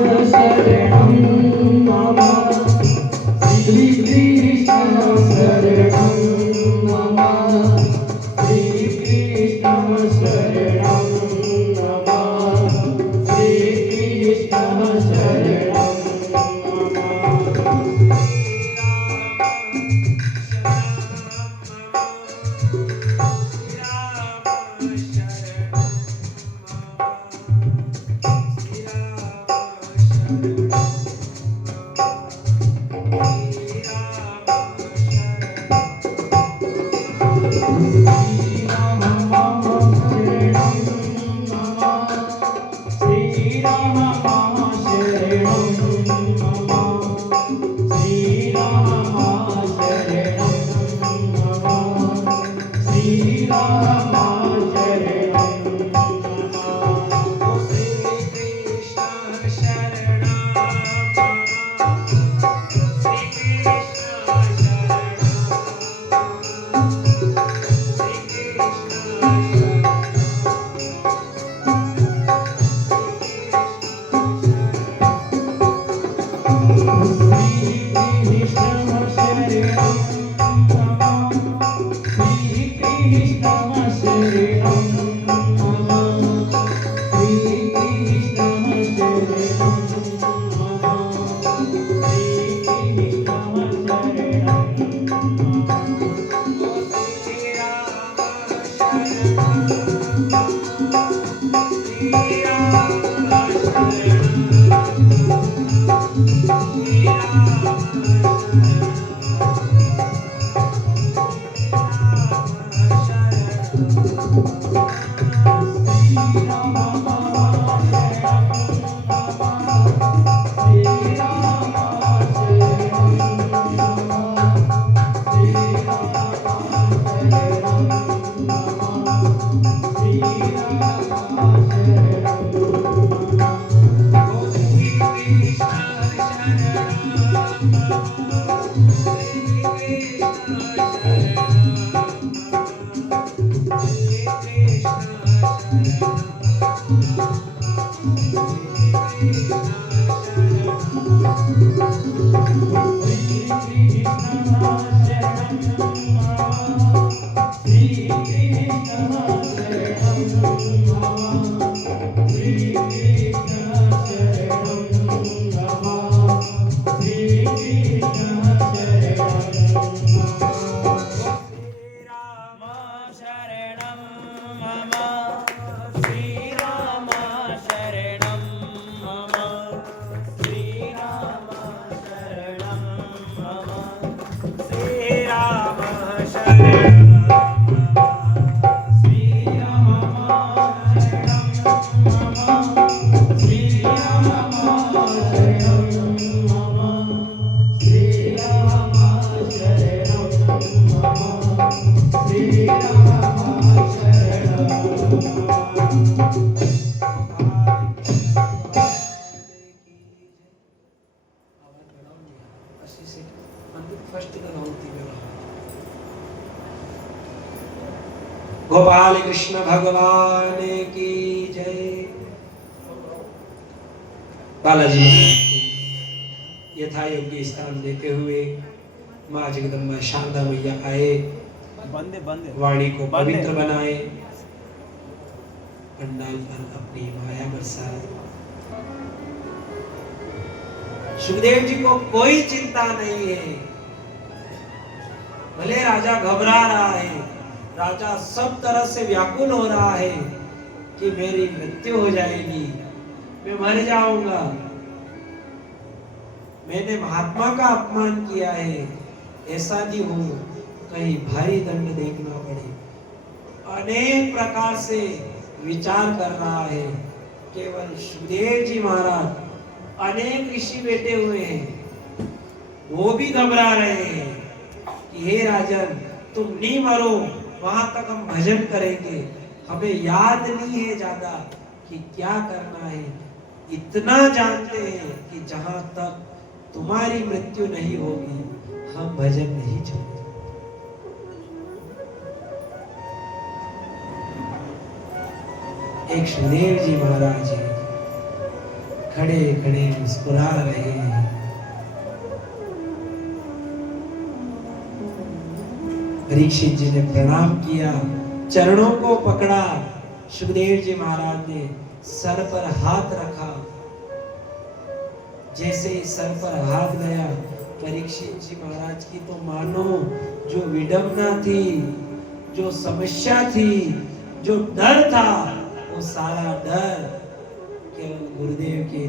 शरणं मम श्री कृष्ण शरणं मम श्री कृष्ण शरणं मम श्री कृष्ण शरणं गोपाल कृष्ण भगवान की जय। बालाजी यथा योग्य स्थान देते हुए माँ जगदम्बा शारदा मैया आए, वाणी को पवित्र बनाए, पंडाल पर अपनी माया बरसाए। सुखदेव जी को कोई चिंता नहीं है, भले राजा घबरा रहा है, राजा सब तरह से व्याकुल हो रहा है कि मेरी मृत्यु हो जाएगी, मैं मर जाऊंगा, मैंने महात्मा का अपमान किया है, ऐसा नहीं हो कहीं भारी दंड देखना पड़े। अनेक प्रकार से विचार कर रहा है। केवल सुखदेव जी महाराज, अनेक ऋषि बैठे हुए हैं, वो भी घबरा रहे हैं कि हे राजन, तुम नहीं मरो, वहां तक हम भजन करेंगे, हमें याद नहीं है ज्यादा कि क्या करना है। इतना जानते हैं कि जहां तक तुम्हारी मृत्यु नहीं होगी हम भजन नहीं छोड़ेंगे। एक सुखदेव जी महाराज है, खड़े खड़े मुस्कुरा रहे हैं। परीक्षित जी ने प्रणाम किया, चरणों को पकड़ा। सुखदेव जी महाराज ने सर पर हाथ रखा। जैसे ही सर पर हाथ गया, परीक्षित जी महाराज की तो मानो जो विडंबना थी, जो समस्या थी, जो डर था, वो सारा डर केवल गुरुदेव के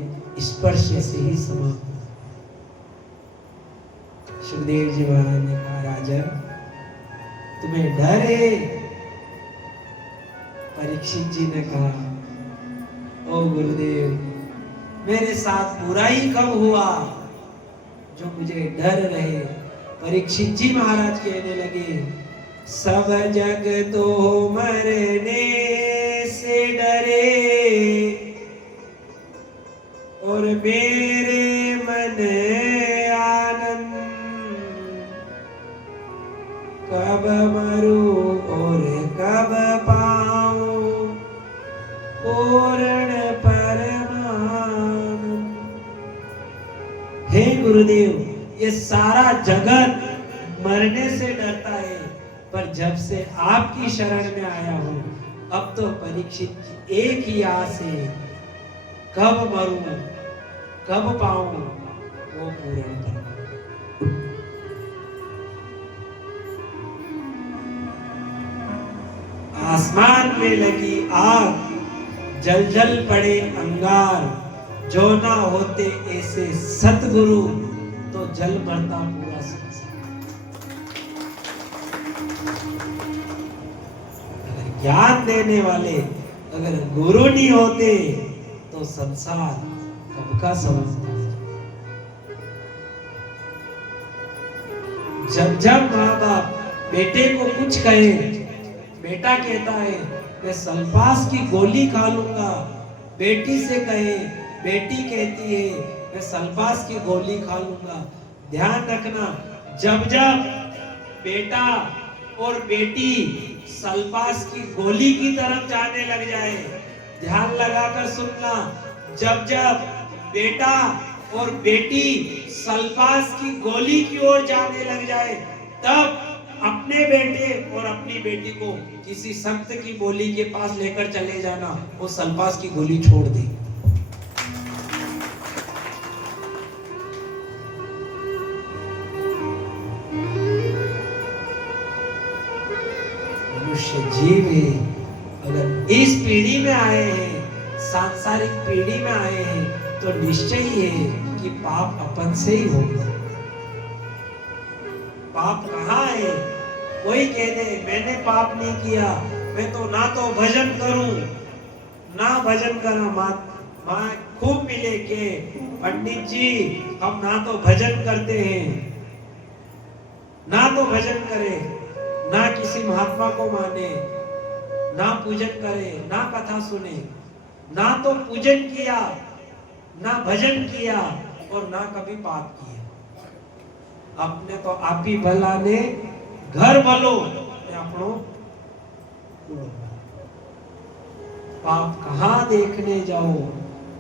स्पर्श से ही समाप्त हुआ। सुखदेव जी महाराज ने कहा, राजन तुम्हें डर है? परीक्षित जी ने कहा, ओ गुरुदेव, मेरे साथ बुराई कब हुआ जो मुझे डर रहे? परीक्षित जी महाराज कहने लगे, सब जग तो मरने से डरे और मेरे मन आनंद, कब मरूं और कब पाऊं पूर्ण परमानंद। हे गुरुदेव, ये सारा जगत मरने से डरता है, पर जब से आपकी शरण में आया हूं, अब तो परीक्षित की एक ही आस है, कब मरूं कब पाऊं वो पूर्ण करूं। आसमान में लगी आग, जल जल पड़े अंगार, जो ना होते ऐसे सतगुरु तो जल मरता पूरा संसार। अगर ज्ञान देने वाले अगर गुरु नहीं होते तो संसार कब का समझता। जब जब माँ बाप बेटे को कुछ कहे, बेटा कहता है मैं सल्फास की गोली खा लूंगा। बेटी से कहे, बेटी कहती है मैं सल्फास की गोली खा लूंगा। ध्यान रखना, जब जब बेटा और बेटी सल्फास की गोली की तरफ जाने लग जाए, ध्यान लगाकर सुनना, जब जब बेटा और बेटी सल्फास की गोली की ओर जाने लग जाए, तब अपने बेटे और अपनी बेटी को किसी संत की गोली के पास लेकर चले जाना, वो सल्फास की गोली छोड़ दे। मनुष्य जीव है, अगर इस पीढ़ी में आए हैं, सांसारिक पीढ़ी में आए हैं, तो निश्चय ही है कि पाप अपन से ही होगा। पाप कहाँ है? कोई कह दे मैंने पाप नहीं किया, मैं तो ना तो भजन करूं ना भजन करा। माँ खूब मिले के पंडित जी हम ना तो भजन करते हैं, ना तो भजन करे, ना किसी महात्मा को माने, ना पूजन करे, ना कथा सुने, ना तो पूजन किया, ना भजन किया और ना कभी पाप किया। अपने तो आप ही भला ने घर भलो अपनो पाप कहाँ देखने जाओ,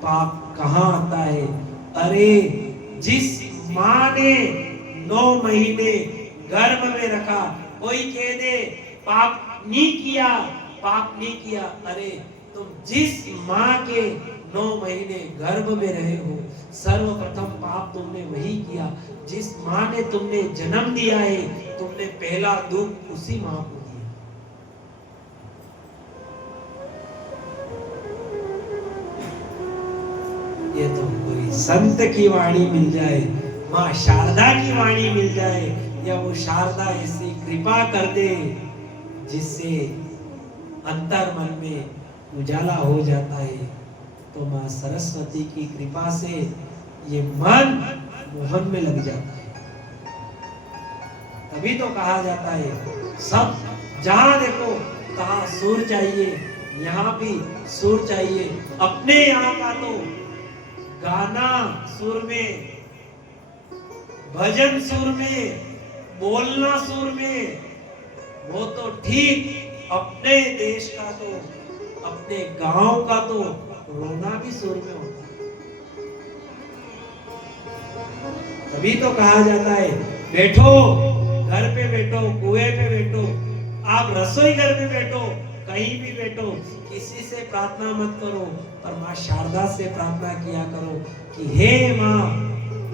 पाप कहाँ आता है? अरे जिस माँ ने 9 महीने गर्भ में रखा, कोई कह दे पाप नहीं किया, पाप नहीं किया। अरे तुम जिस माँ के 9 महीने गर्भ में रहे हो, सर्वप्रथम पाप तुमने वही किया। जिस माँ ने तुमने जन्म दिया है, तुमने पहला दुख उसी माँ को दिया। ये तो कोई संत की वाणी मिल जाए, माँ शारदा की वाणी मिल जाए, या वो शारदा ऐसी कृपा कर दे जिससे अंतर मन में उजाला हो जाता है, तो माँ सरस्वती की कृपा से ये मन मोहन में लग जाता है। तभी तो कहा जाता है सब जहां देखो तहां सुर चाहिए, यहाँ भी सुर चाहिए। अपने यहाँ का तो गाना सुर में, भजन सुर में, बोलना सुर में, वो तो ठीक। अपने देश का तो, अपने गांव का तो रोना भी सुर में होता है। तभी तो कहा जाता है बैठो, घर पे बैठो, कुएं पे बैठो, आप रसोई घर में बैठो, कहीं भी बैठो, किसी से प्रार्थना मत करो, पर माँ शारदा से प्रार्थना किया करो कि हे माँ,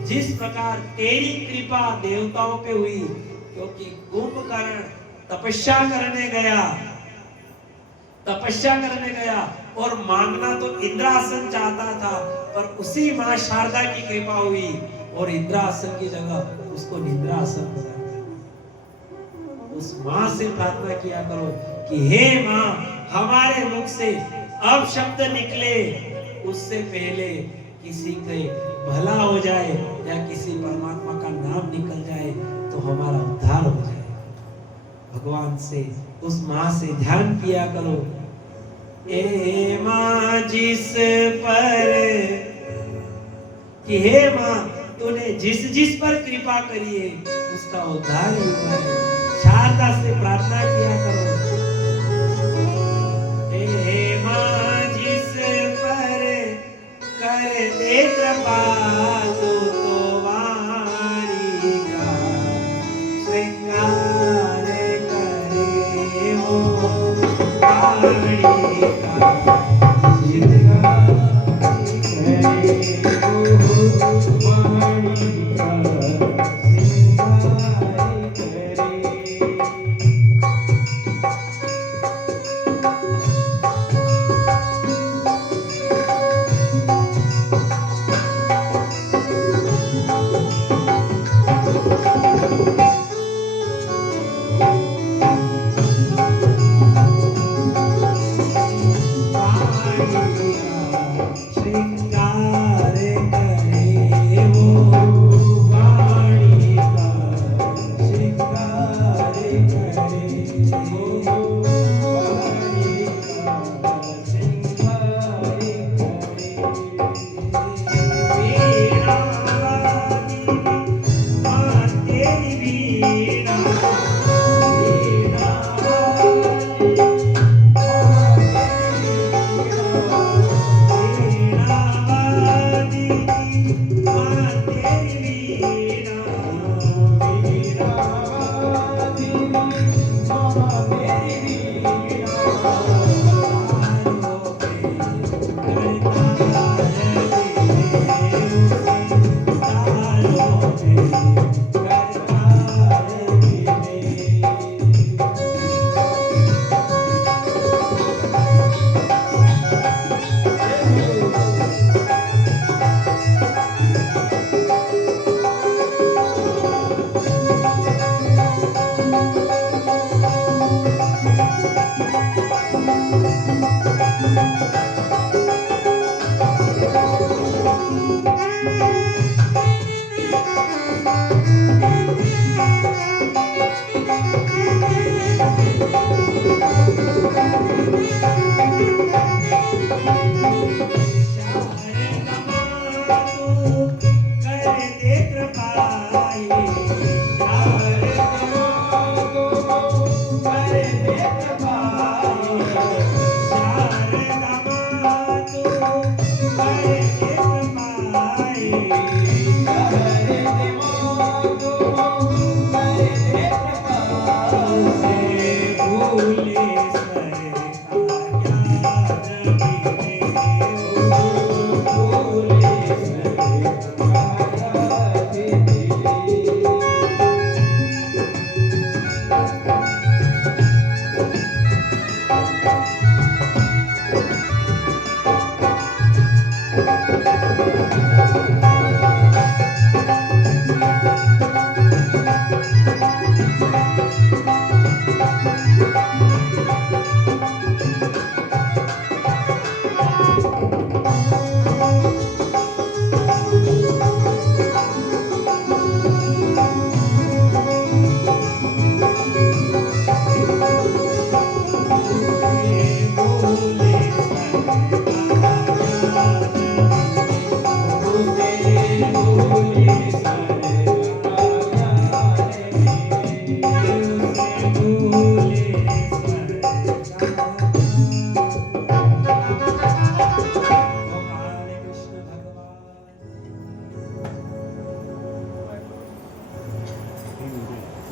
जिस प्रकार तेरी कृपा देवताओं पे हुई, क्योंकि कुंभकर्ण तपस्या करने गया और मांगना तो इंद्रासन चाहता था, पर उसी माँ शारदा की कृपा हुई और इंद्रासन की जगह उसको निद्रासन बना दिया। उस माँ से प्रार्थना किया करो कि हे माँ, हमारे मुख से अब शब्द निकले उससे पहले किसी के भला हो जाए या किसी परमात्मा का नाम निकल जाए तो हमारा उद्धार हो जाए। भगवान से, उस माँ से ध्यान किया करो। ए माँ जिस पर, कि हे माँ तूने जिस जिस पर कृपा करी है उसका उद्धार ही हुआ है। शारदा से प्रार्थना किया करो। हे माँ जिस पर कर दे कृपा तू तो वाणी का श्रृंगार करे वो वाणी का श्रृंगार करे वो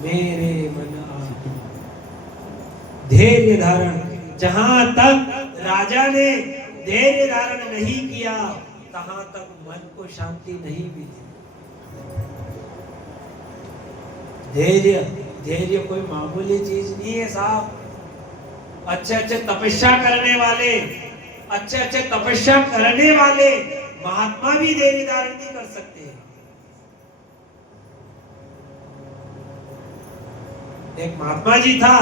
मेरे मन आए। धैर्य धारण, जहां तक राजा ने धैर्य धारण नहीं किया तहां तक मन को शांति नहीं मिली। धैर्य, धैर्य कोई मामूली चीज नहीं है साहब। अच्छे अच्छे तपस्या करने वाले, अच्छे अच्छे तपस्या करने वाले महात्मा भी धैर्य धारण नहीं कर सकते। एक महात्मा जी था,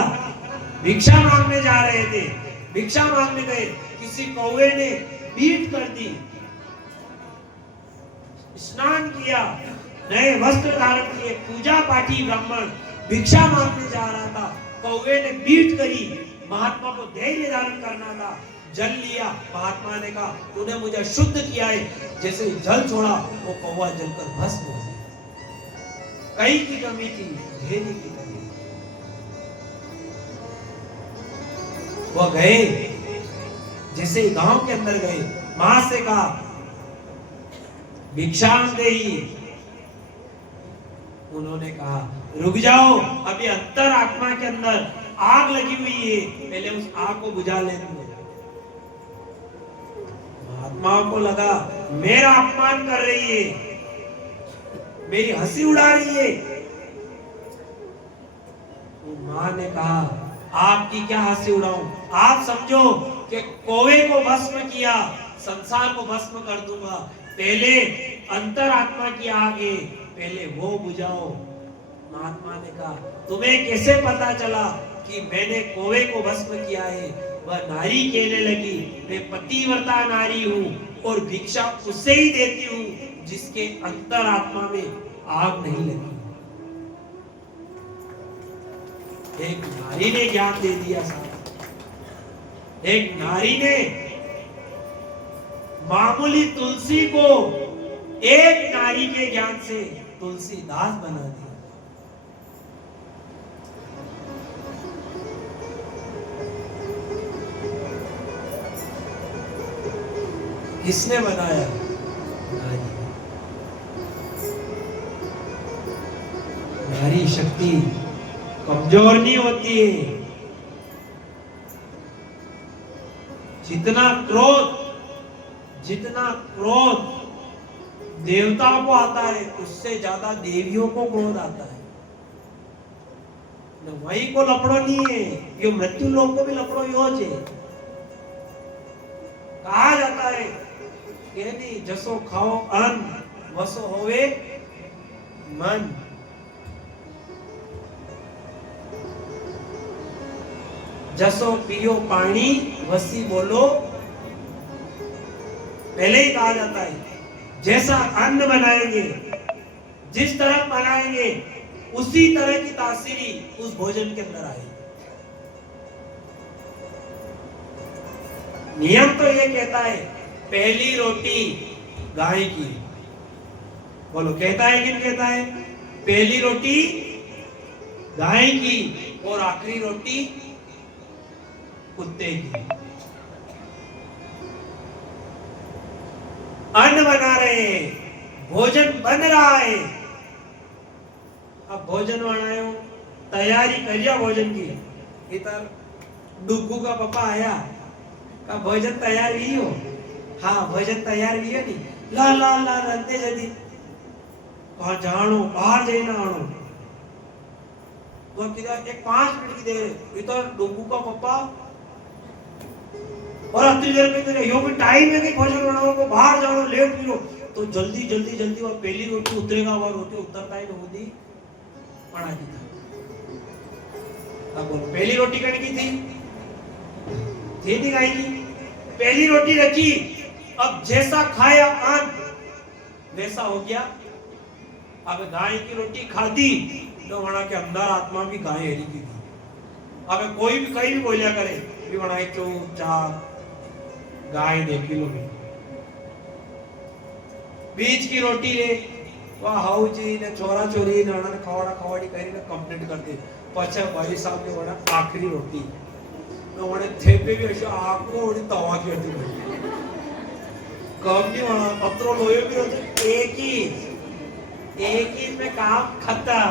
भिक्षा मांगने जा रहे थे, भिक्षा मांगने गए, किसी कौवे ने पीट कर दी, स्नान किया, नए वस्त्र धारण किए, पूजा पाठी ब्राह्मण भिक्षा मांगने जा रहा था, कौवे ने पीट करी, महात्मा को धैर्य धारण करना था, जल लिया, महात्मा ने कहा तूने मुझे शुद्ध किया है, जैसे जल छोड़ा वो कौवा जलकर भस्म हो गया। कई की कमी थी, धैर्य की कमी। वो गए, जैसे गांव के अंदर गए, मां से कहा भिक्षाम देही। उन्होंने कहा रुक जाओ, अभी अंतर आत्मा के अंदर आग लगी हुई है, पहले उस आग को बुझा लेने दो। महात्माओं को लगा मेरा अपमान कर रही है, मेरी हंसी उड़ा रही है। तो मां ने कहा आपकी क्या हंसी उड़ाऊं, आप समझो कि कौवे को भस्म किया, संसार को भस्म कर दूंगा, पहले अंतर आत्मा की आग है, पहले वो बुझाओ। महात्मा ने कहा तुम्हें कैसे पता चला कि मैंने कौवे को भस्म किया है? वह नारी कहने लगी मैं पतिव्रता नारी हूँ और भिक्षा उसे ही देती हूँ जिसके अंतर आत्मा में आग नहीं लगी। एक नारी ने ज्ञान दे दिया साहब। एक नारी ने मामूली तुलसी को एक नारी के ज्ञान से तुलसीदास बना दिया। किसने बनाया? नारी। नारी शक्ति कमजोर नहीं होती है। जितना क्रोध देवताओं को आता है, उससे ज्यादा देवियों को क्रोध आता है। न वही को लपड़ो नहीं है, ये मृत्यु लोग को भी लपड़ो योज है। कहा जाता है कि नहीं जसो खाओ अन्न वसो होवे मन। जसो पियो पानी वसी बोलो। पहले ही कहा जाता है जैसा अन्न बनाएंगे, जिस तरह बनाएंगे, उसी तरह की तासीरी उस भोजन के अंदर आएगी। नियम तो ये कहता है पहली रोटी गाय की, बोलो कहता है कि नहीं कहता है? पहली रोटी गाय की और आखिरी रोटी कुत्ते की। अन्न बना रहे हैं, भोजन बन रहा है। अब भोजन बनायो, तैयारी करिया भोजन की। इधर डुगू का पापा आया, का भोजन तैयार भी हो? हाँ भोजन तैयार भी है नहीं। ला ला ला रंते जल्दी कहा जानो बाहर जाना आनो। तो किधर एक 5 मिनट की देर इधर डुगू का पापा और अति देर में तेरे यो भी टाइम है कि भोजन बनाओ को बाहर जाओ लेट भी लो। तो जल्दी जल्दी जल्दी वो पहली रोटी उतरेगा, वो रोटी उतरता है होती पड़ा की था। अब बोलो पहली रोटी करने की थी नहीं खाएगी। पहली रोटी रखी, अब जैसा खाया अन्न वैसा हो गया। अब गाय की रोटी खाती तो वहां के अंदर आत्मा भी गाय हरी की थी। अब कोई भी कहीं भी बोलिया करे भी बनाई चुपचाप गाय देखी लो। बीच की रोटी ले वह हाउजी ने छोरा छोरी ने खवाड़ा खवाड़ी કરીને कंप्लीट कर दे। पछा भाई साहब ने बड़ा आखिरी रोटी तो वने थेपे भी ऐसे आको और तवा की होती है। कब नहीं वहां पत्रों लोहे भी होते। एक ही में काम खत्म।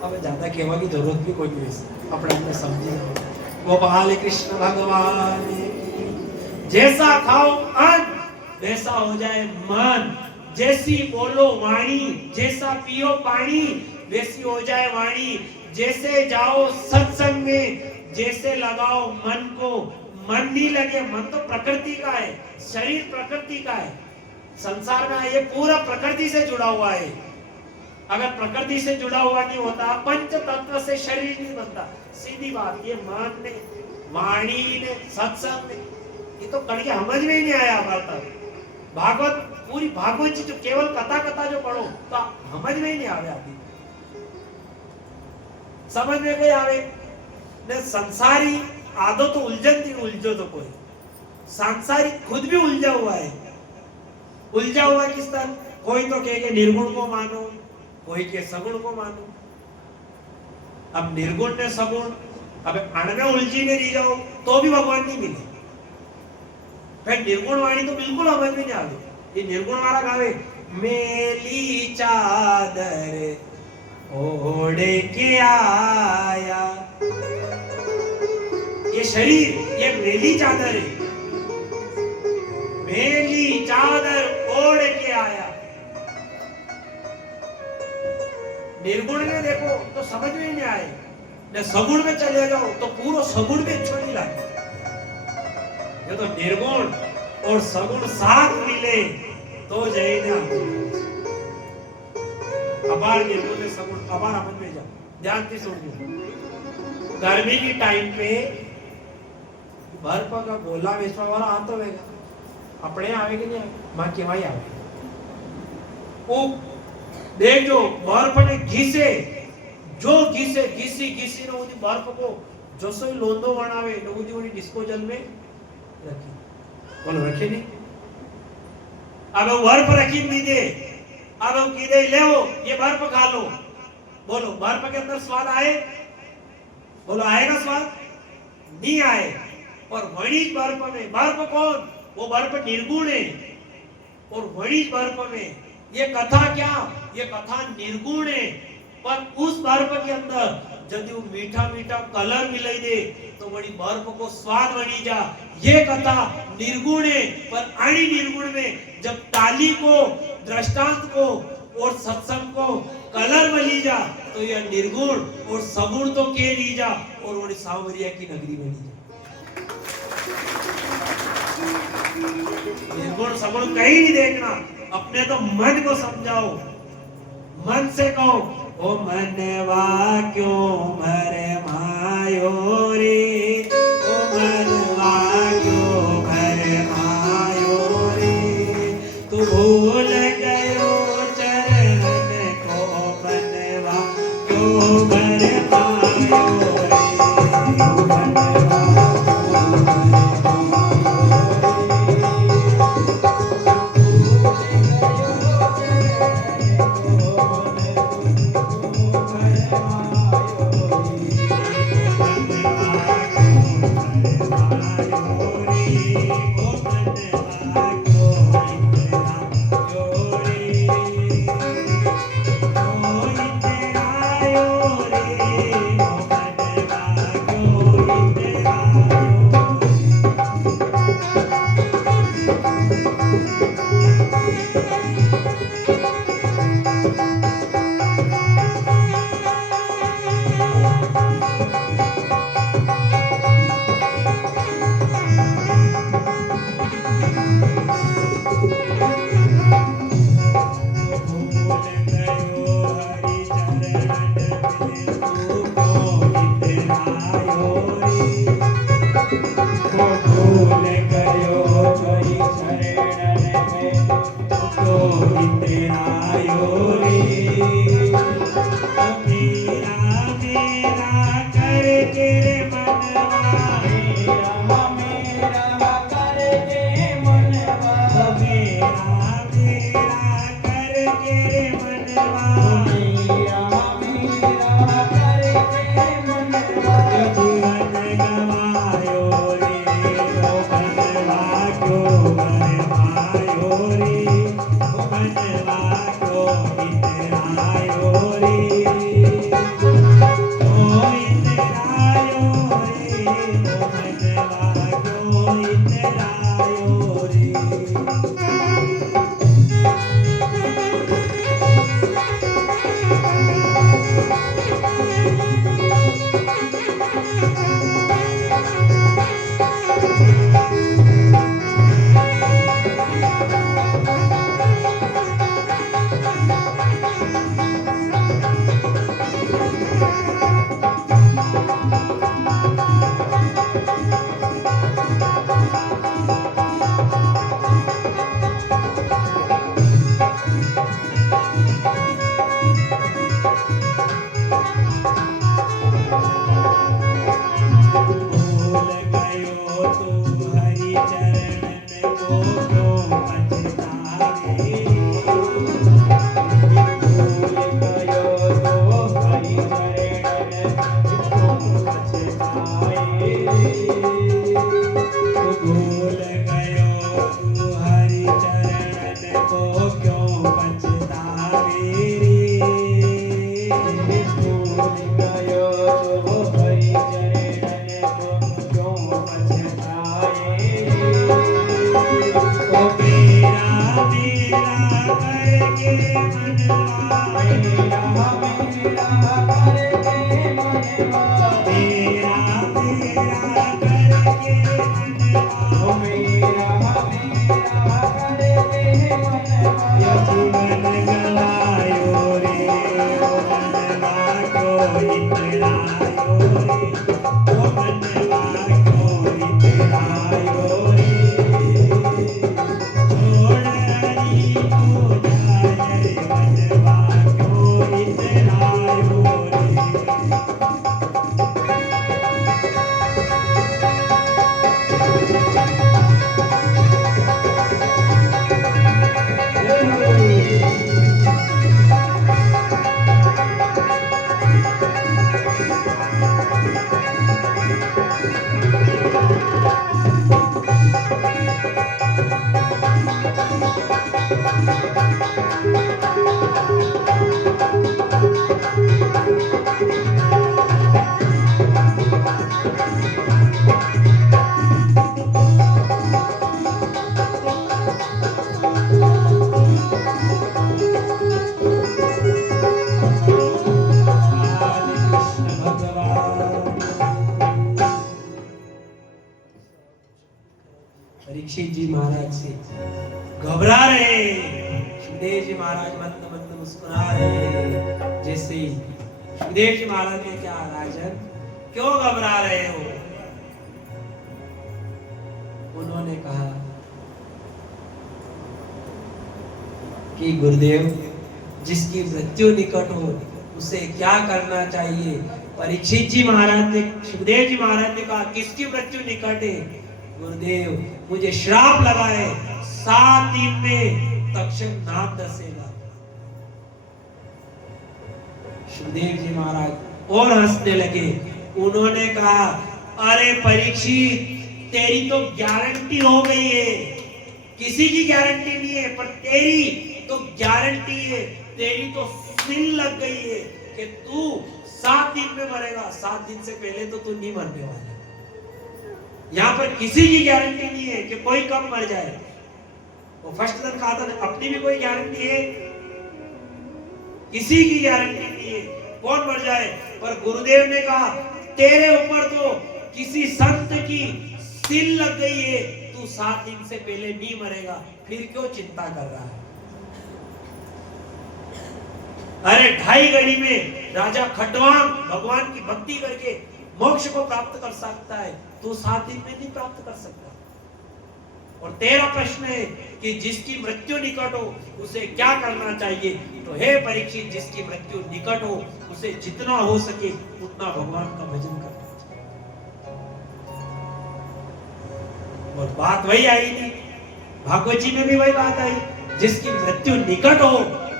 अब ज्यादा कहवा की जरूरत भी कोई नहीं, अपने अंदर समझी जाओ। गोपाल कृष्ण भगवान की। जैसा खाओ अन्न वैसा हो जाए मन, जैसी बोलो वाणी, जैसा पियो पानी वैसी हो जाए वाणी, जैसे जाओ सत्संग में, जैसे लगाओ मन को, मन नहीं लगे, मन तो प्रकृति का है, शरीर प्रकृति का है, संसार में ये पूरा प्रकृति से जुड़ा हुआ है। अगर प्रकृति से जुड़ा हुआ नहीं होता, पंच तत्व से शरीर नहीं बनता। सीधी बात, ये मन ने, वाणी ने, सत्संग ने, ये तो कड़के समझ में ही नहीं आया हमारे तक। भागवत, पूरी भागवत जी जो केवल कथा कथा जो पढ़ो तो समझ में ही नहीं आवे, आती समझ में कहीं आवे ने। संसारी आदो तो उलझन थी, उलझो तो कोई सांसारिक खुद भी उलझा हुआ है। उलझा हुआ किस तरह? कोई तो कहे निर्गुण को मानो, कोई के सगुण को मानो। अब निर्गुण ने सगुण, अब अण में उलझी में रह जाओ तो भी भगवान नहीं मिले। फिर निर्गुण वाणी तो बिल्कुल समझ में नहीं आवे। ये निर्गुण वाला गावे, मेली चादर ओढ़े के आया। ये शरीर ये मेली चादर है, मेली चादर ओढ़ के आया। निर्गुण में देखो तो समझ में ही नहीं आए, न सगुण में चले जाओ तो पूरा सगुण में छोड़ी लागे। ये तो निर्गुण और सगुण साथ मिले तो जय ना। अपार निर्गुण में सगुण, अपार अपन में जाओ, ध्यान से सुनिए। गर्मी की टाइम पे बर्फ का गोला बेचवा वाला आतो होगा, अपने आवेगी नहीं आवे, मां केवाई आवे। वो देख जो बर्फ ने घिसे, जो घिसे घिसी घिसी ने उदी बर्फ को जो सोई लोंदो बनावे ने उदी उदी डिस्पोजल में रखी। बोलो रखे नहीं? अब बर्फ रखी नहीं दे, अब हम कीधे ले वो ये बर्फ खा लो। बोलो बर्फ के अंदर स्वाद आए? बोलो आएगा स्वाद? नहीं आए। और वही बर्फ में, बर्फ कौन? वो बर्फ निर्गुण है। और वही बर्फ में ये कथा क्या? ये कथा निर्गुण है। पर उस बर्फ के अंदर यदि वो मीठा मीठा कलर मिलाई दे तो बड़ी बर्फ को स्वाद बनी जा। ये कथा निर्गुण है, पर अणि निर्गुण में जब ताली को, दृष्टांत को और सत्संग को कलर बनी जा तो यह निर्गुण और सगुण तो के ली जा और बड़ी सावरिया की नगरी बनी जा। निर्गुण सगुण कहीं नहीं देखना, अपने तो मन को समझाओ, मन से कहो, ओ मनवा क्यों भरे मायो रे, ओ मनवा क्यों भरे मायो रे, तू भूल गयो चरण को, मनवा क्यों भरे मायो रे, मनवा परीक्षित जी महाराज से घबरा रहे। सुखदेव जी महाराज मंद मंद मुस्कुरा रहे। जैसे सुखदेव जी महाराज ने क्या, राजन क्यों घबरा रहे हो? उन्होंने कहा कि गुरुदेव, जिसकी मृत्यु निकट हो उसे क्या करना चाहिए? परीक्षित जी महाराज ने, सुखदेव जी महाराज ने कहा, किसकी मृत्यु निकट है? गुरुदेव, मुझे श्राप लगा है, 7 दिन में तक्षक नाम दसेगा। सुखदेव जी महाराज और हंसने लगे। उन्होंने कहा, अरे परीक्षित, तेरी तो गारंटी हो गई है। किसी की गारंटी नहीं है, पर तेरी तो गारंटी है, तेरी तो सील लग गई है कि तू 7 दिन में मरेगा। 7 दिन से पहले तो तू नहीं मरने वाला। यहाँ पर किसी की गारंटी नहीं है कि कोई कब मर जाए। वो फर्स्ट दिन कहा था, अपनी भी कोई गारंटी है? किसी की गारंटी नहीं है कौन मर जाए। पर गुरुदेव ने कहा, तेरे ऊपर तो किसी संत की सील लग गई है, तू 7 दिन से पहले नहीं मरेगा, फिर क्यों चिंता कर रहा है? अरे 2.5 घड़ी में राजा खटवांग भगवान की भक्ति करके मोक्ष को प्राप्त कर सकता है, तू 7 दिन में नहीं प्राप्त कर सकता। और तेरा प्रश्न है कि जिसकी मृत्यु निकट हो उसे क्या करना चाहिए? तो हे परीक्षित, जिसकी मृत्यु निकट हो उसे जितना हो सके उतना भगवान का भजन करना चाहिए। और बात वही आई नहीं, भागवत जी में भी वही बात आई, जिसकी मृत्यु निकट हो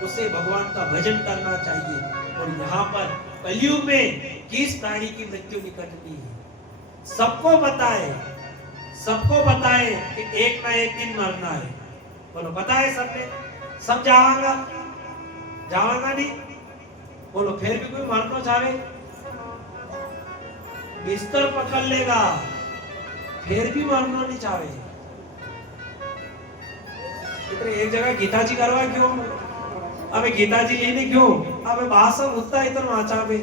उसे भगवान का भजन करना चाहिए। और यहाँ पर कलयुग में किस प्राणी की मृत्यु निकट नहीं है? सबको पता है, सबको पता है कि एक ना एक दिन मरना है। बोलो, पता है सबने? सब जावांगा? जावांगा नहीं? बोलो, फिर भी कोई मरना चाहे, बिस्तर पकड़ लेगा, फिर भी मरना नहीं चाहे। इतने एक जगह गीता जी करवा क्यों? अबे गीता जी लेने क्यों? अबे भाषा होता है तो वाचा पे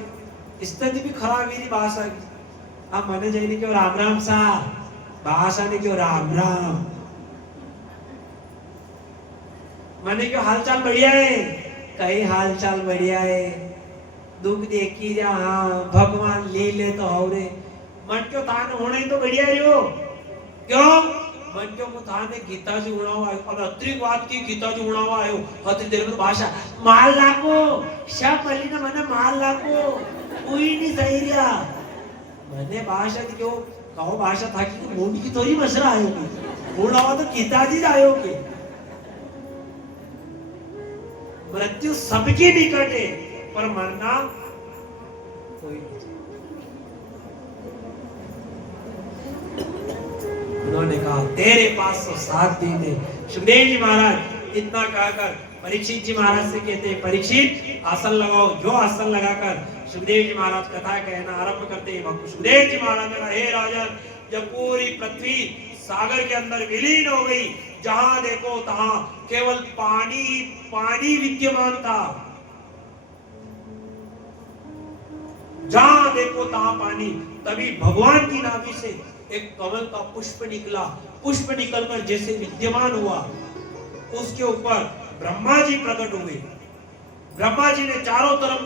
स्थिति भी खराब मेरी भाषा की। अब मने जाइने क्यों राम राम सा भाषा ने क्यों राम राम। मने क्यों हालचाल बढ़िया है? कहीं हालचाल बढ़िया है, दुख देखी जा, हाँ भगवान ले ले तो हो रे। मन क्यों तान होना ही तो बढ़िया रहो। क्यों? मन क्यों थाने गीता जी उड़ावा आयो, अब अत्रिकवाद की गीता जी उड़ावा आयो। हती देर में भाषा माल लाको, सब मली ना मने माल लाको, कोई नहीं सही रिया। मैंने भाषा क्यों कहो, भाषा था कि मोदी की थोड़ी मसरा आयो की उड़ावा तो गीता जी आयो के। मृत्यु सबकी निकट है, पर मरना कोई नहीं। उन्होंने कहा, तेरे पास तो 7 दिन है। सुखदेव जी महाराज इतना कहकर परीक्षित जी महाराज से कहते हैं, परीक्षित आसन लगाओ। जो आसन लगाकर सुखदेव जी महाराज कथा कहना आरंभ करते हैं, सुखदेव जी महाराज ने कहा, हे राजन, जब पूरी पृथ्वी सागर के अंदर विलीन हो गई, जहां देखो तहां केवल पानी ही पानी विद्यमान था, जहां देखो तहां पानी। तभी भगवान की नाभि से एक कमल का पुष्प निकला। पुष्प निकलकर जैसे विद्यमान हुआ, उसके ऊपर ब्रह्मा जी प्रकट हुए। ब्रह्मा जी ने चारों तरफ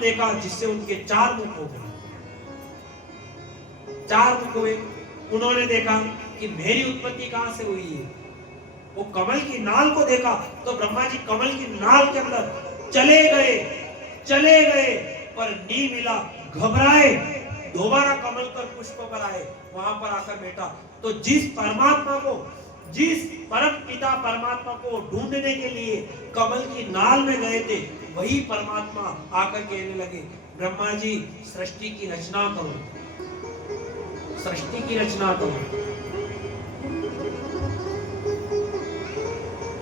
देखा, जिससे उनके 4 मुख हो गए। 4 मुख हुए। उन्होंने देखा कि मेरी उत्पत्ति कहां से हुई है। वो कमल की नाल को देखा तो ब्रह्मा जी कमल की नाल के अंदर चले गए, पर नहीं मिला। घबराए, दोबारा कमल पर पुष्प पर आए, वहां पर आकर बैठा। तो जिस परम पिता परमात्मा को ढूंढने के लिए कमल की नाल में गए थे, वही परमात्मा आकर कहने लगे, ब्रह्मा जी सृष्टि की रचना करो, सृष्टि की रचना करो।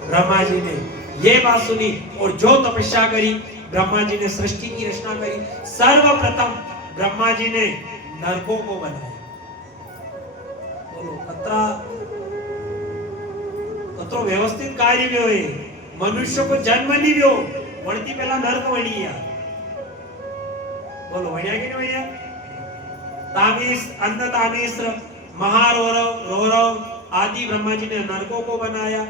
ब्रह्मा जी ने ये बात सुनी और जो तपस्या करी, ब्रह्मा जी ने सृष्टि की रचना करी। सर्वप्रथम ब्रह्मा जी ने नरकों को बनाया। बोलो, कतरो व्यवस्थित कार्य भी हुए। मनुष्य को जन्म नहीं दियो, वणती पहला नरक वणिया। बोलो, वणिया कि नहीं वणिया? तामीस, अन्न तामीस्र, महारौरव, रौरव, आदि ब्रह्मा जी ने नरकों को बनाया।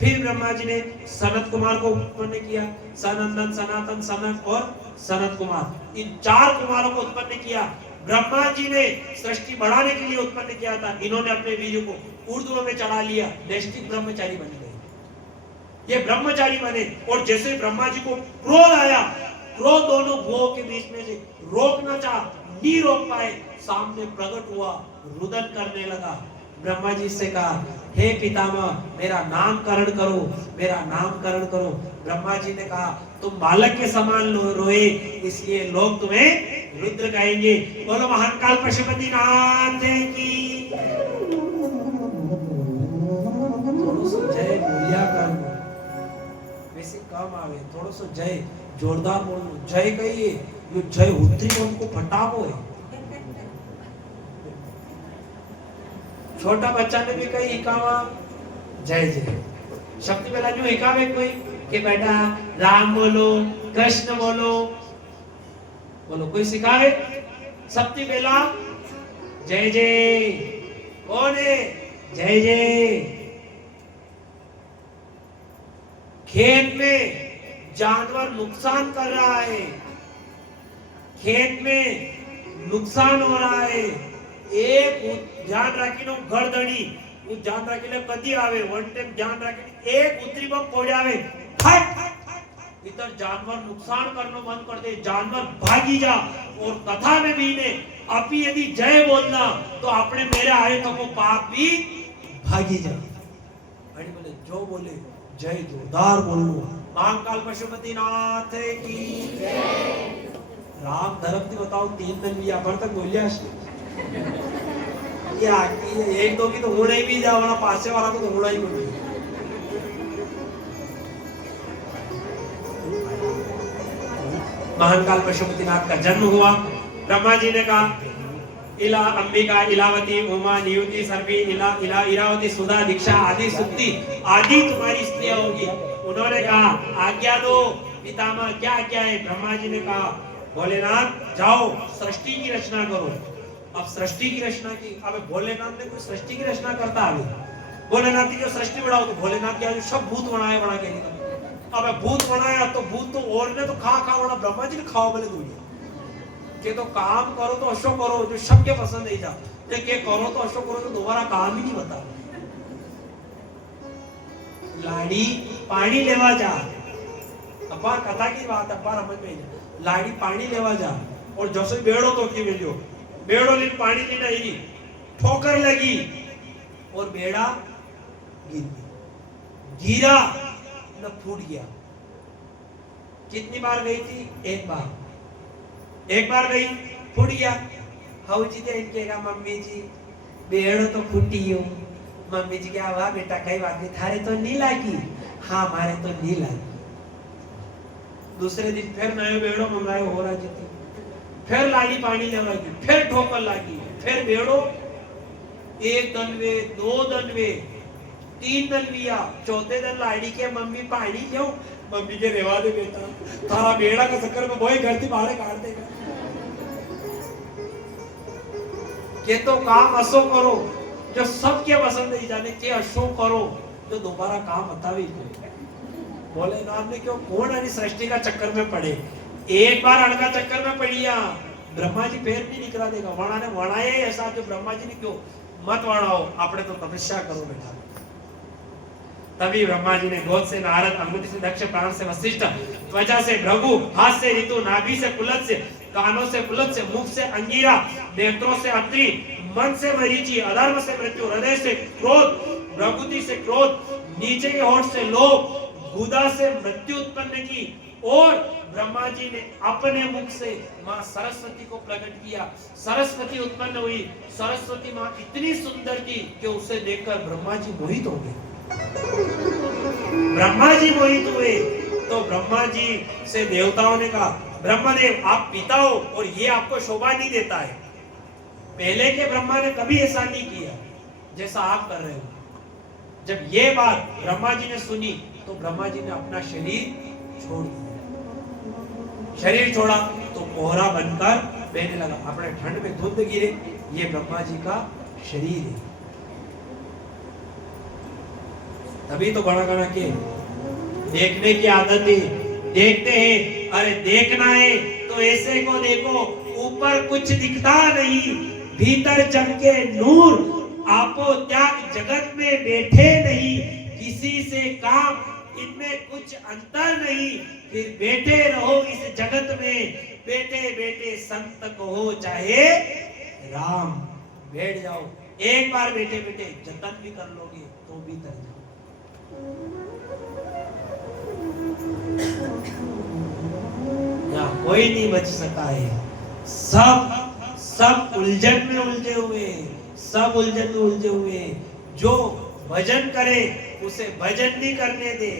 फिर ब्रह्मा जी ने सनत कुमार को उत्पन्न किया, सनंदन, सनातन, सनक और सनत कुमार, इन 4 कुमारों को उत्पन्न किया। ब्रह्मा जी ने सृष्टि बढ़ाने के लिए उत्पन्न किया था। इन्होंने अपने वीर को उर्दू में चढ़ा लिया, नैष्ठिक ब्रह्मचारी बन गए। ये ब्रह्मचारी बने और जैसे ब्रह्मा जी को क्रोध आया, क्रोध दोनों भुवों के बीच में से रोकना चाहा, नहीं रोक पाए, सामने प्रकट हुआ, रुदन करने लगा। ब्रह्मा जी से कहा, हे पितामह मेरा नामकरण करो, मेरा नामकरण करो। ब्रह्मा जी ने कहा, तुम बालक के समान रोए, इसलिए लोग तुम्हें रुद्र कहेंगे। बोलो महान काल पशुपति नाथ की। थोड़ो सो जय बोलिया कर, वैसे कम आवे, थोड़ो सो जय जोरदार बोलो, जय कहिए, यो जय उतरी उनको फटाको है। छोटा बच्चा ने भी कही हिकावा जय जय, शक्ति पहला जो हिकावे कोई कि बेटा राम बोलो, कृष्ण बोलो, बोलो कोई सिखावे, शक्ति पहला जय जय। कौन है जय जय? खेत में जानवर नुकसान कर रहा है, खेत में नुकसान हो रहा है, एक ध्यान રાખીને ગરદણી હું ધ્યાન રાખીને કદી આવે વન ટાઈમ ધ્યાન રાખીને એક ઉતરી બમ પોડાવે ફટ इधर जानवर नुकसान करना बंद कर दे, जानवर भागी जा। और कथा में भी ने अभी यदि जय बोलना तो अपने मेरे आए तो वो पाप भी भागी जा। अरे बोले जो बोले जय जोरदार बोलू। महाकाल पशुपति नाथ की जय। राम धर्म थी बताओ 3 दिन या भर तक बोलिया या एक दो की तो होना ही भी जा, वाला पासे वाला तो होना ही बोल। महाकाल पशुपतिनाथ का जन्म हुआ। ब्रह्मा जी ने कहा इला अंबिका इलावती उमा नियुति सर्वी इला इला इरावती सुधा दीक्षा आदि सुक्ति आदि तुम्हारी स्त्रियां होगी। उन्होंने कहा आज्ञा दो पितामह, क्या आज्ञा है? ब्रह्मा जी ने कहा भोलेनाथ जाओ सृष्टि की रचना करो। अब सृष्टि की रचना की, अब भोलेनाथ ने कोई सृष्टि की रचना करता है? भोलेनाथ की जो सृष्टि बढ़ाओ तो भोलेनाथ क्या सब भूत बनाए बना के निकल। अब भूत बनाया तो भूत तो और ने तो खा बना, ब्रह्मा जी ने खाओ बोले दूंगी के तो काम करो तो अशो करो जो सबके पसंद नहीं जा, के करो तो अशो करो तो दोबारा काम ही नहीं बता। लाड़ी पानी लेवा जा, अपार कथा की बात अपार समझ में जा। लाड़ी पानी लेवा जा और जैसे बेड़ो तो की मिलियो, बेड़ो ले पानी लेना ही ठोकर लगी और बेड़ा गिरा न फूट गया। कितनी बार गई थी? एक बार गई फूट गया। हाउ जी थे इनके कहा मम्मी जी बेड़ो तो फूटी हो। मम्मी जी क्या हुआ बेटा कई बात नहीं, थारे तो नहीं लागी? हाँ मारे तो नहीं लागी। दूसरे दिन फिर नयो बेड़ो मंगायो हो रहा जी थी, फिर लागी पानी ले लगी, फिर ठोकर लागी, फिर बेड़ो 1 दिन वे 2 दिन वे 3 दिन लिया। चौथे दिन लाड़ी के मम्मी पानी क्यों? मम्मी के रेवा दे बेटा, तारा बेड़ा का चक्कर में वही घर थी बाहर काट देगा। के तो काम असो करो जो सबके पसंद नहीं जाने के, असो करो जो दोबारा काम बतावी। भोलेनाथ ने क्यों कौन आनी सृष्टि का चक्कर में पड़े? एक बार अड़का चक्कर में पड़िया ब्रह्मा जी फिर नहीं निकला देगा। वणा ने वणाए ऐसा जो ब्रह्मा जी ने क्यों मत वणाओ, आपने तो तपस्या करो बेटा। तभी ब्रह्मा जी ने गोद से नारद, अंगुली से दक्ष, प्राण से वशिष्ठ, त्वचा से भृगु, हाथ से ऋतु, नाभि से पुलत्स्य, कानों से पुलत्स्य, मुख से अंगीरा, नेत्रों से अत्रि, मन से मरीचि, अधर्म से मृत्यु, हृदय से क्रोध, भ्रगुति से क्रोध, नीचे के होठ से लोभ, गुदा से मृत्यु उत्पन्न की। और ब्रह्मा जी ने अपने मुख से मां सरस्वती को प्रकट किया। सरस्वती उत्पन्न हुई। सरस्वती मां इतनी सुंदर थी कि उसे देखकर ब्रह्मा जी मोहित हो गए। ब्रह्मा जी मोहित हुए तो ब्रह्मा जी से देवताओं ने कहा ब्रह्मदेव आप पिता हो और ये आपको शोभा नहीं देता है। पहले के ब्रह्मा ने कभी ऐसा नहीं किया जैसा आप कर रहे हो। जब ये बात ब्रह्मा जी ने सुनी तो ब्रह्मा जी ने अपना शरीर छोड़ दिया। शरीर छोड़ा तो कोहरा बनकर बहने लगा। अपने ठंड में धुंध गिरे, ये ब्रह्मा जी का शरीर है। तभी तो गणा गणा के देखने की आदत है, देखते हैं। अरे देखना है तो ऐसे को देखो, ऊपर कुछ दिखता नहीं, भीतर जग के नूर, आपो त्याग जगत में बैठे नहीं, किसी से काम इनमें कुछ अंतर नहीं, फिर बैठे रहो इस जगत में, बैठे बैठे संत कहो चाहे राम। बैठ जाओ, एक बार बैठे बैठे जतन भी कर लोगे तो भी तर जाओ। यहाँ कोई नहीं बच सका है, सब उलझन में उलझे हुए, सब उलझन में उलझे हुए। जो भजन करे उसे भजन नहीं करने दे।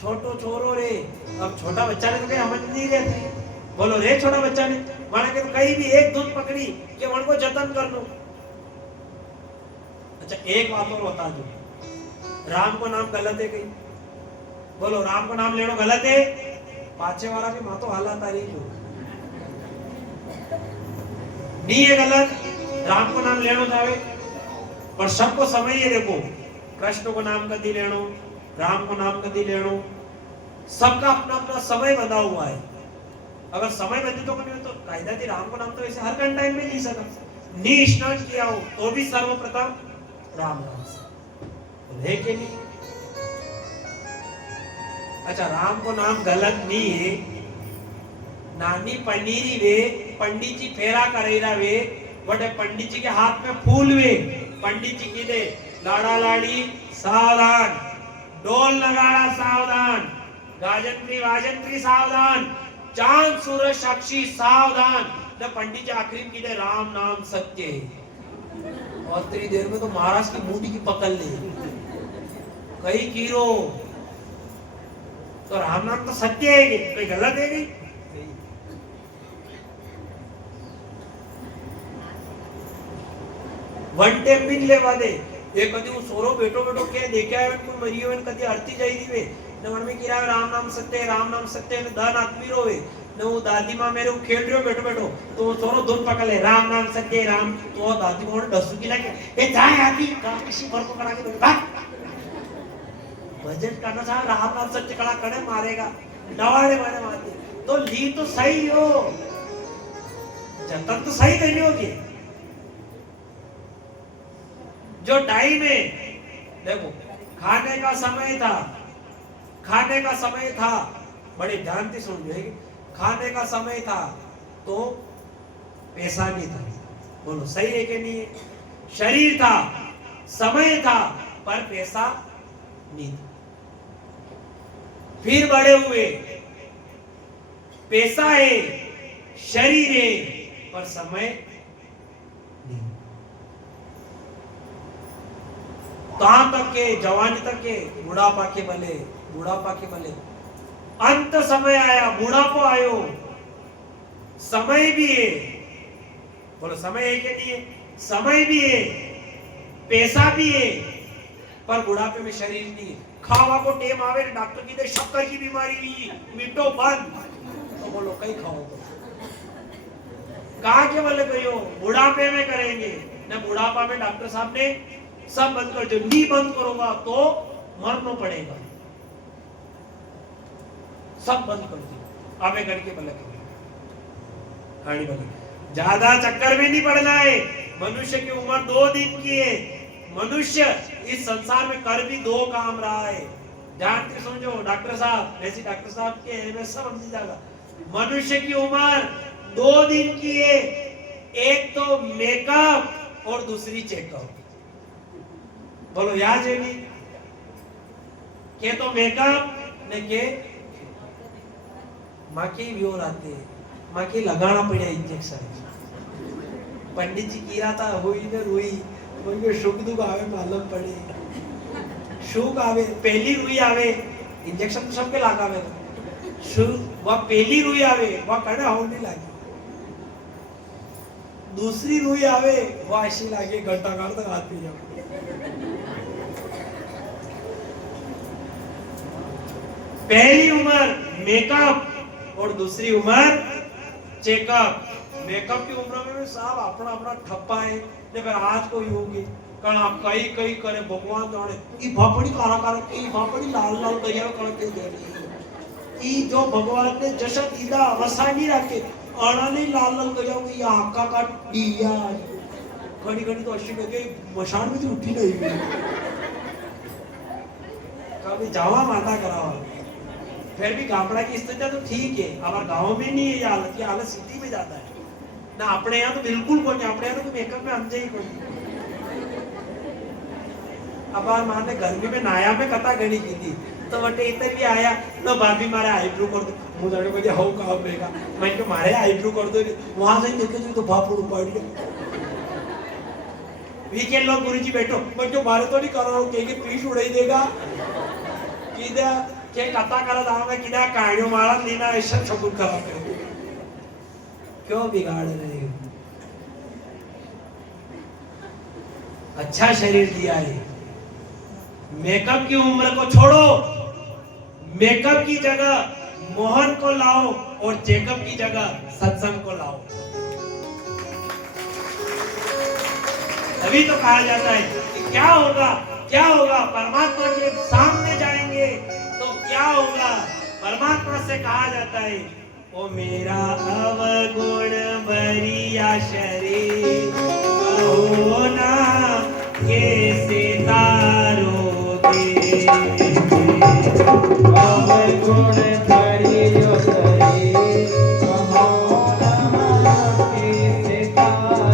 छोटो छोरो रे, अब छोटा बच्चा ने तो कहीं समझ नहीं रहती, बोलो रे छोटा बच्चा ने माने के तो कहीं भी एक धुन पकड़ी कि मन को जतन कर लो। अच्छा एक बात और बता दो, राम को नाम गलत है कहीं? बोलो राम को नाम लेना गलत है? पाछे वाला भी मातो हालात आ रही जो नहीं है गलत, राम को नाम लेना जावे, पर सबको समय ये देखो, कृष्ण को नाम कदी लेनो, राम को नाम कदी लेनो, सबका अपना अपना समय बंधा हुआ है। अगर समय बंधी तो कभी तो कायदा थी, राम को नाम तो ऐसे हर टाइम में नहीं सका, नी स्नान किया हो तो भी सर्वप्रथम राम नाम से है कि नहीं? अच्छा राम को नाम गलत नहीं है, नानी पनीरी वे पंडित जी फेरा करेरा वे, बटे पंडित जी के हाथ में फूल वे, पंडित जी की दे लाड़ा लाड़ी सावधान, डोल नगाड़ा सावधान, गाजंत्री वाजंत्री सावधान, चांद सूरज साक्षी सावधान, न पंडित जी आखिरी की दे राम नाम सत्य है। और तेरी देर में तो महाराज की मुंडी की पकड़ ले कहीं कीरो, तो राम नाम तो सत्य है, कोई गलत है नहीं। वन टाइम भी लेवा दे, ये कदी वो सोरो बेटो बेटो के देखे आवे कोई मरियो वन कदी आरती जाई दी वे न मन में किरा राम नाम सत्य है, राम नाम सत्य है, न धन आदमी रोवे न वो दादी मां मेरे को खेल रही हो बेटो बेटो, तो वो सोरो धुन पकड़ ले राम नाम सत्य है राम, तो दादी मां ने डसू की लगे ए जाए आदि का किसी भर को करा के भाग, भजन करना था राम नाम सत्य कड़ा कड़े मारेगा नवाड़े मारे मारते, तो ली तो सही हो, जतन तो सही करनी होगी। जो टाइम है देखो, खाने का समय था, खाने का समय था, बड़े ध्यान से सुनिए, खाने का समय था तो पैसा नहीं था, बोलो सही है कि नहीं है? शरीर था, समय था, पर पैसा नहीं था। फिर बड़े हुए, पैसा है, शरीर है, पर समय नहीं। कहां तक के? जवानी तक के, बुढ़ापा के भले, बुढ़ापा के भले, अंत समय आया, बुढ़ापो आयो, समय भी है, बोलो समय है कि नहीं है? समय भी है, पैसा भी है, पर बुढ़ापे में शरीर नहीं है। खावा को टेम आवे, डॉक्टर की दे शक्कर की बीमारी हुई, मीठो बंद, तो बोलो कहीं खाओ तो कहा के बोले कहो बुढ़ापे में करेंगे ना, बुढ़ापा में डॉक्टर साहब ने सब बंद कर दो, नहीं बंद करोगा तो मरना पड़ेगा, सब बंद कर दो आवे करके बोले कहानी बोले। ज्यादा चक्कर में नहीं पड़ना है, मनुष्य की उम्र 2 दिन की है, मनुष्य इस संसार में कर भी 2 काम रहा है, ध्यान से समझो। डॉक्टर साहब ऐसी डॉक्टर साहब के में सब समझ जाएगा। मनुष्य की उम्र 2 दिन की है, एक तो मेकअप और दूसरी चेकअप, बोलो याद है नहीं के तो मेकअप ने के माँ की व्योर आते हैं, माँ की लगाना पड़े इंजेक्शन, पंडित जी की था हुई ने रुई, उनके सुख दुख आवे मालूम पड़े, सुख आवे पहली रुई आवे, इंजेक्शन तो सबके लगावे, सुख वह पहली रुई आवे वह कड़े होने लगे, दूसरी रुई आवे वह ऐसी लागे घंटा घाट तक हाथ पी जाओ। पहली उम्र मेकअप और दूसरी उम्र चेकअप। मेकअप की उम्र में साहब अपना अपना ठप्पा है, ने फिर आज कोई होगी कारण आप कई कई करे भगवान जाने ई भापड़ी कारा कारा ई भापड़ी लाल लाल करिया करके दे रही ई जो भगवान ने जैसा दीदा वसा नहीं रखे आना नहीं लाल लाल करिया की आका का दिया घड़ी घड़ी तो अशी लगे मशान में तो उठी नहीं हुई कभी जावा माता करावा फिर भी गामड़ा की स्थिति तो ठीक है हमारे गांव में नहीं है ये हालत की हालत सिटी में ज्यादा है ना अपने यहाँ तो बिल्कुल कोई नहीं अपने यहाँ तो मेकअप में अंजे ही कोई अब मां ने गर्मी में नाया में कथा घड़ी की थी तो वटे इधर भी आया तो भाभी मारे आईब्रो कर दो मुझे जाने को जे हाउ काम रहेगा मैं तो मारे आईब्रो कर दो वहां से देखे तो बाप उड़ पड़ गया वीकेंड लोग गुरुजी बैठो मैं जो मारे तो नहीं कर रहा हूं के पीठ उड़ाई देगा किदा के कथा करत आवे किदा काढ्यो मारा लीना ऐसा शकुन खराब कर क्यों बिगाड़ रहे हो अच्छा शरीर दिया है मेकअप की उम्र को छोड़ो मेकअप की जगह मोहन को लाओ और चेकअप की जगह सत्संग को लाओ तभी तो कहा जाता है कि क्या होगा परमात्मा के सामने जाएंगे तो क्या होगा परमात्मा से कहा जाता है ओ मेरा अवगुण बरिया शरीर कहो ना कैसे तारोगे अवगुण बरिया शरीर कहो ना कैसे तारोगे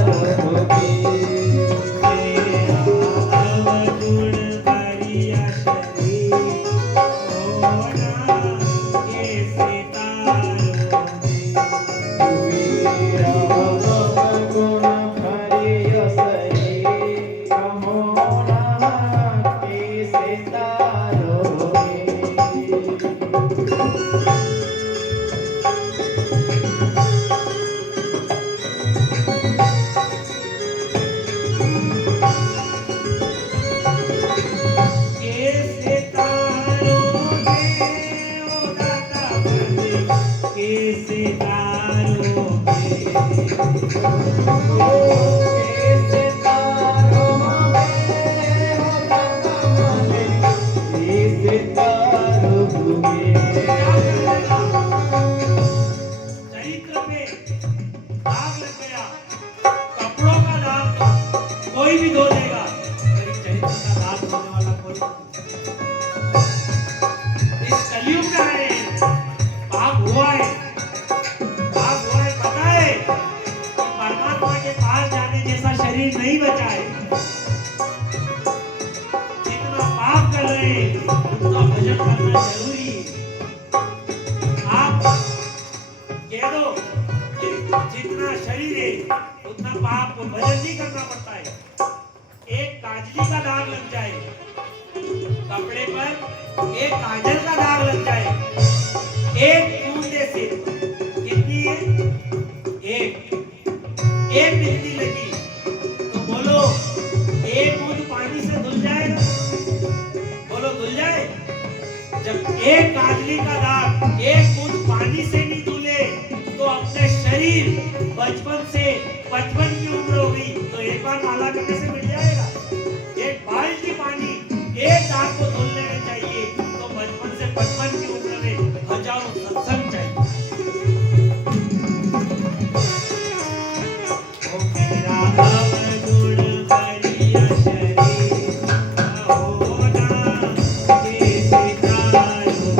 कोई भी धो देगा चरित्र का दाग धोने वाला कोई इस कलयुग में आए पाप हुआ है पता है कि परमात्मा के पास जाने जैसा शरीर नहीं बचा है जितना पाप कर रहे हैं उतना भजन करना जरूरी है आप कह दो कि जितना शरीर है उतना पाप को भजन नहीं करना पड़ता है एक काजली का दाग लग जाए कपड़े पर एक काजल का दाग लग जाए एक बूंदे से कितनी है एक बिंदी लगी तो बोलो एक बूंद पानी से धुल जाएगा बोलो धुल जाए जब एक काजली का दाग एक बूंद पानी से नहीं धुले तो अपने शरीर बचपन से 55 की उम्र हो गई तो एक बार काला करने से मिल जाएगा एक बाल्टी पानी एक दाग को धुलने में चाहिए तो बचपन से 55 की उम्र में हजारों सत्संग चाहिए ओ मेरा अवगुण बरिया शरीर कहो ना कैसे तारोगे